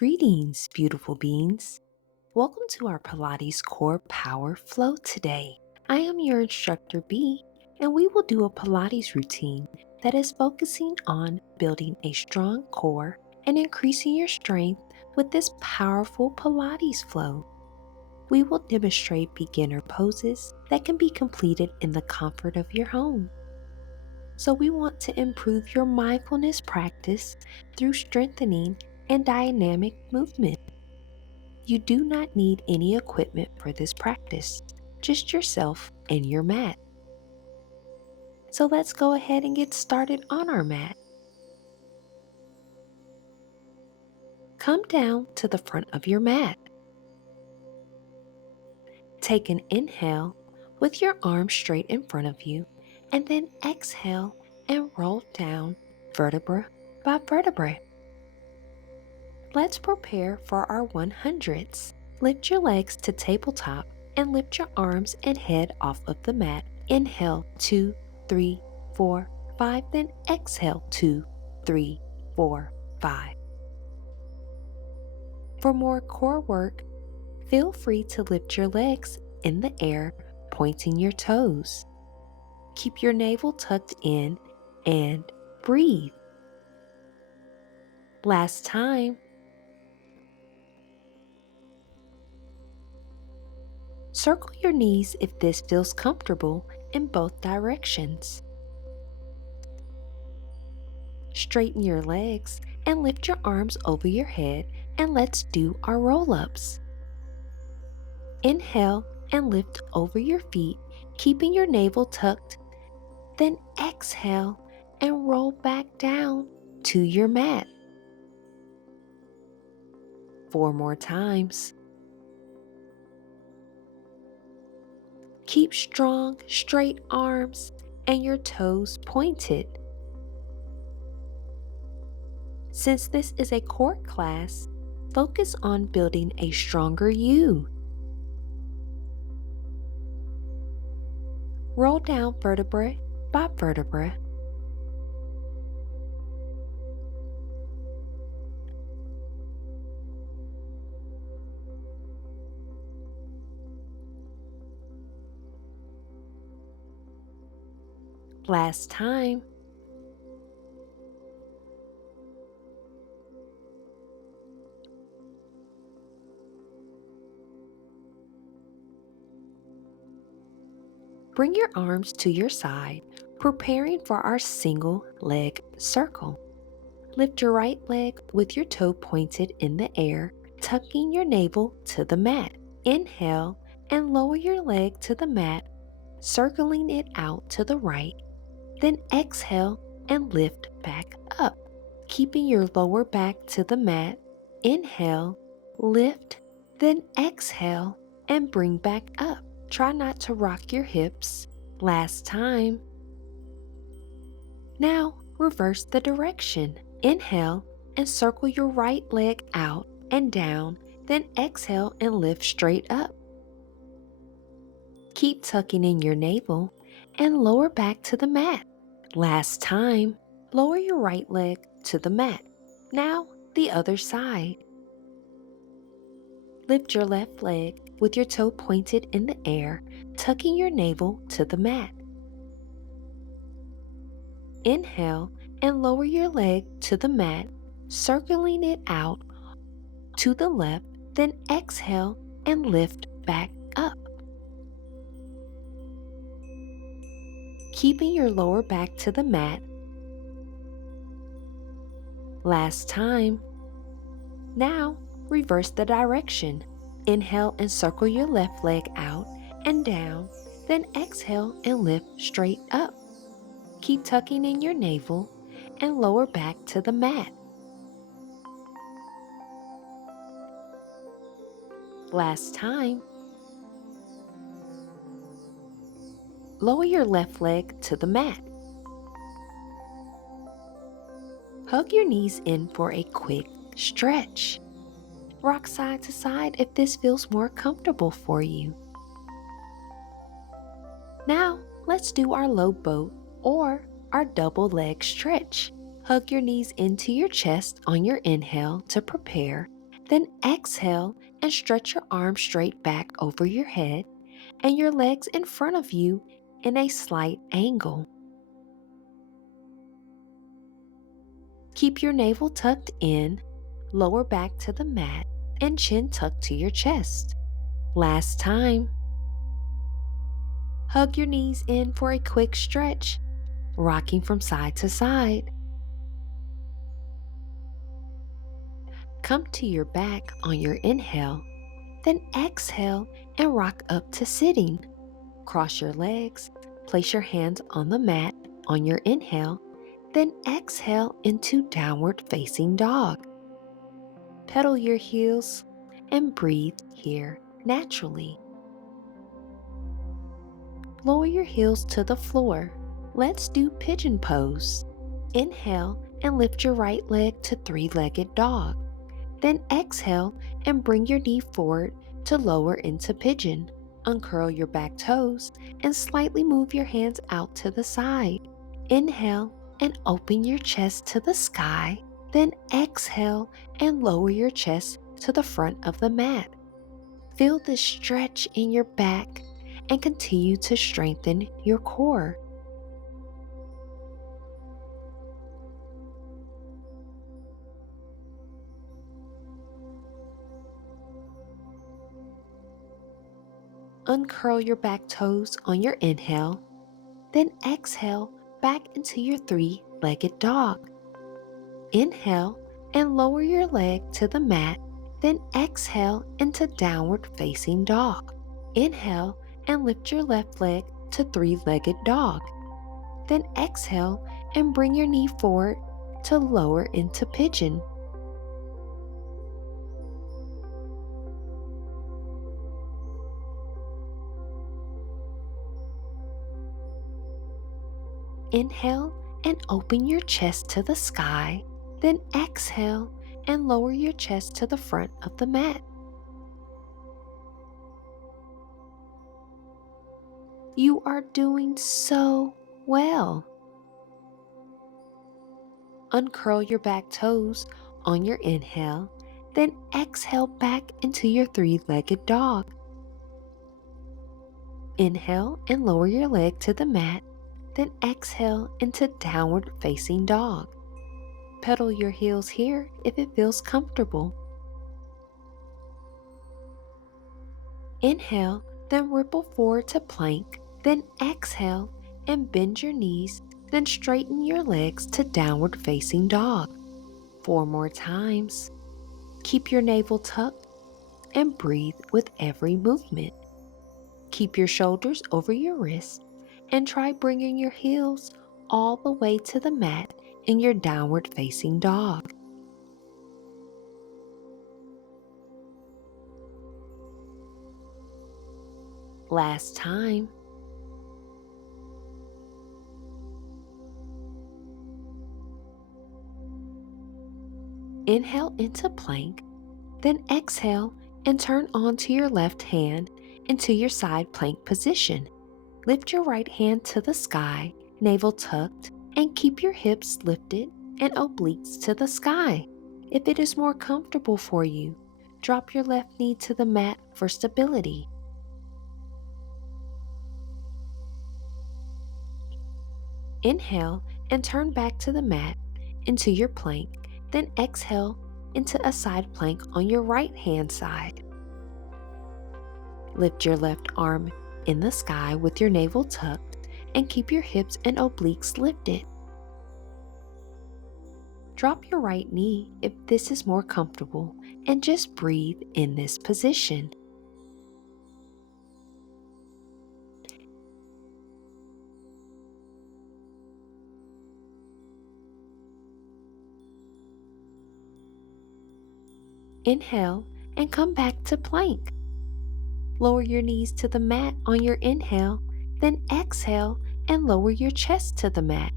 Greetings, beautiful beings. Welcome to our Pilates Core Power Flow today. I am your instructor B, and we will do a Pilates routine that is focusing on building a strong core and increasing your strength with this powerful Pilates flow. We will demonstrate beginner poses that can be completed in the comfort of your home. So, we want to improve your mindfulness practice through strengthening and dynamic movement. You do not need any equipment for this practice, just yourself and your mat. So let's go ahead and get started on our mat. Come down to the front of your mat. Take an inhale with your arms straight in front of you, and then exhale and roll down vertebra by vertebra. Let's prepare for our 100s. Lift your legs to tabletop and lift your arms and head off of the mat. Inhale 2, 3, 4, 5, then exhale 2, 3, 4, 5. For more core work, feel free to lift your legs in the air, pointing your toes. Keep your navel tucked in and breathe. Last time. Circle your knees if this feels comfortable in both directions. Straighten your legs and lift your arms over your head, and let's do our roll-ups. Inhale and lift over your feet, keeping your navel tucked. Then exhale and roll back down to your mat. 4 more times. Keep strong, straight arms and your toes pointed. Since this is a core class, focus on building a stronger you. Roll down vertebra by vertebra. Last time. Bring your arms to your side, preparing for our single leg circle. Lift your right leg with your toe pointed in the air, tucking your navel to the mat. Inhale and lower your leg to the mat, circling it out to the right. Then exhale and lift back up, keeping your lower back to the mat. Inhale, lift, then exhale and bring back up. Try not to rock your hips. Last time. Now reverse the direction. Inhale and circle your right leg out and down, then exhale and lift straight up. Keep tucking in your navel and lower back to the mat. Last time. Lower your right leg to the mat. Now the other side. Lift your left leg with your toe pointed in the air, tucking your navel to the mat. Inhale and lower your leg to the mat, circling it out to the left, then exhale and lift back up. Keeping your lower back to the mat. Last time. Now reverse the direction. Inhale and circle your left leg out and down, then exhale and lift straight up. Keep tucking in your navel and lower back to the mat. Last time. Lower your left leg to the mat. Hug your knees in for a quick stretch. Rock side to side if this feels more comfortable for you. Now, let's do our low boat or our double leg stretch. Hug your knees into your chest on your inhale to prepare, Then exhale and stretch your arms straight back over your head and your legs in front of you in a slight angle. Keep your navel tucked in, lower back to the mat, and chin tucked to your chest. Last time. Hug your knees in for a quick stretch, rocking from side to side. Come to your back on your inhale, then exhale and rock up to sitting. Cross your legs, place your hands on the mat on your inhale, then exhale into downward facing dog. Pedal your heels and breathe here naturally. Lower your heels to the floor. Let's do pigeon pose. Inhale and lift your right leg to three-legged dog. Then exhale and bring your knee forward to lower into pigeon. Uncurl your back toes and slightly move your hands out to the side. Inhale and open your chest to the sky. Then exhale and lower your chest to the front of the mat. Feel the stretch in your back and continue to strengthen your core. Uncurl your back toes on your inhale, then exhale back into your three-legged dog. Inhale and lower your leg to the mat, then exhale into downward facing dog. Inhale and lift your left leg to three-legged dog. Then exhale and bring your knee forward to lower into pigeon. Inhale and open your chest to the sky, then exhale and lower your chest to the front of the mat. You are doing so well. Uncurl your back toes on your inhale, then exhale back into your three-legged dog. Inhale and lower your leg to the mat, then exhale into downward facing dog. Pedal your heels here if it feels comfortable. Inhale, then ripple forward to plank, then exhale and bend your knees, then straighten your legs to downward facing dog. 4 more times. Keep your navel tucked and breathe with every movement. Keep your shoulders over your wrists and try bringing your heels all the way to the mat in your downward facing dog. Last time. Inhale into plank, then exhale and turn onto your left hand into your side plank position. Lift your right hand to the sky, navel tucked, and keep your hips lifted and obliques to the sky. If it is more comfortable for you, drop your left knee to the mat for stability. Inhale and turn back to the mat into your plank, then exhale into a side plank on your right hand side. Lift your left arm in the sky with your navel tucked and keep your hips and obliques lifted. Drop your right knee if this is more comfortable and just breathe in this position. Inhale and come back to plank. Lower your knees to the mat on your inhale, then exhale and lower your chest to the mat.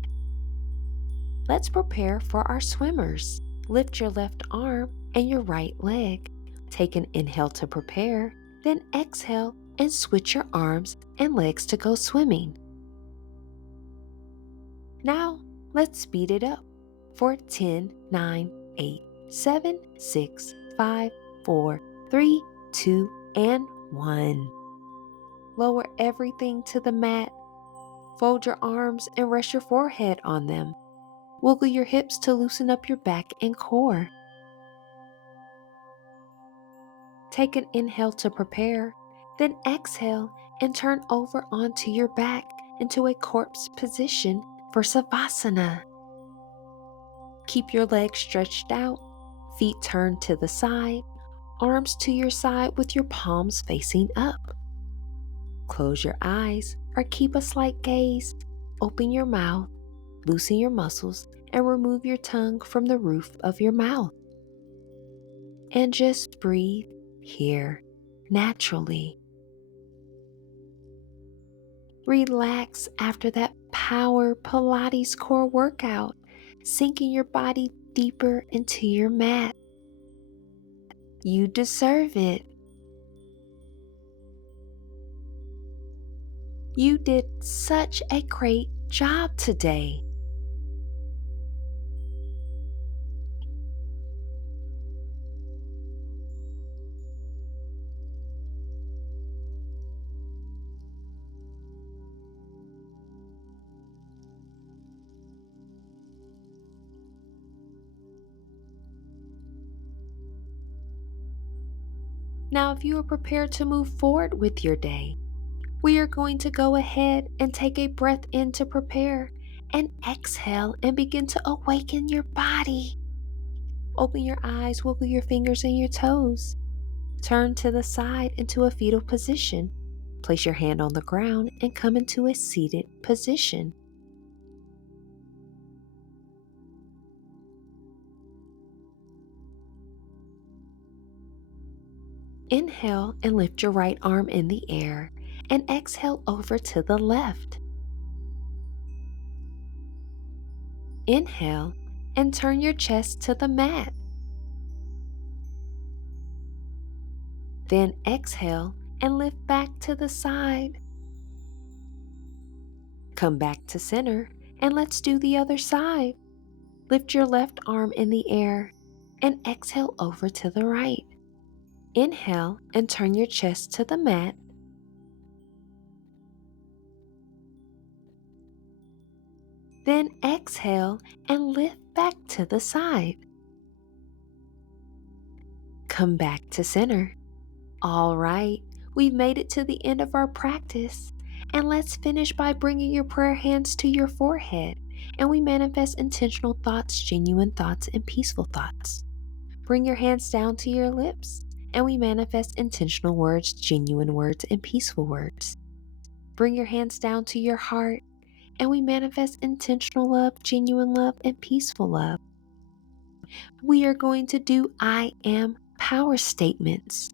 Let's prepare for our swimmers. Lift your left arm and your right leg. Take an inhale to prepare, then exhale and switch your arms and legs to go swimming. Now, let's speed it up for 10, 9, 8, 7, 6, 5, 4, 3, 2, and 1. Lower everything to the mat. Fold your arms and rest your forehead on them. Wiggle your hips to loosen up your back and core. Take an inhale to prepare, then exhale and turn over onto your back into a corpse position for Savasana. Keep your legs stretched out, feet turned to the side, arms to your side with your palms facing up. Close your eyes or keep a slight gaze. Open your mouth, loosen your muscles, and remove your tongue from the roof of your mouth. And just breathe here naturally. Relax after that power Pilates core workout, sinking your body deeper into your mat. You deserve it. You did such a great job today. Now, if you are prepared to move forward with your day, we are going to go ahead and take a breath in to prepare and exhale and begin to awaken your body. Open your eyes, wiggle your fingers and your toes. Turn to the side into a fetal position. Place your hand on the ground and come into a seated position. Inhale and lift your right arm in the air and exhale over to the left. Inhale and turn your chest to the mat. Then exhale and lift back to the side. Come back to center and let's do the other side. Lift your left arm in the air and exhale over to the right. Inhale and turn your chest to the mat. Then exhale and lift back to the side. Come back to center. All right, we've made it to the end of our practice. And let's finish by bringing your prayer hands to your forehead. And we manifest intentional thoughts, genuine thoughts, and peaceful thoughts. Bring your hands down to your lips. And we manifest intentional words, genuine words, and peaceful words. Bring your hands down to your heart. And we manifest intentional love, genuine love, and peaceful love. We are going to do I am power statements.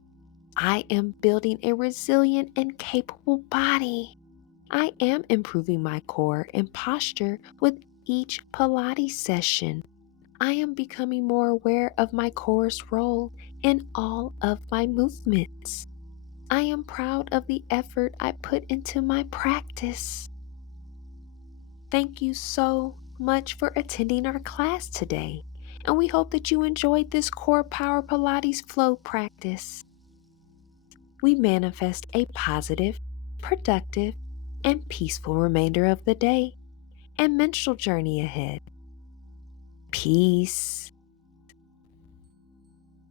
I am building a resilient and capable body. I am improving my core and posture with each Pilates session. I am becoming more aware of my core's role in all of my movements. I am proud of the effort I put into my practice. Thank you so much for attending our class today, and we hope that you enjoyed this Core Power Pilates flow practice. We manifest a positive, productive, and peaceful remainder of the day and menstrual journey ahead. Peace.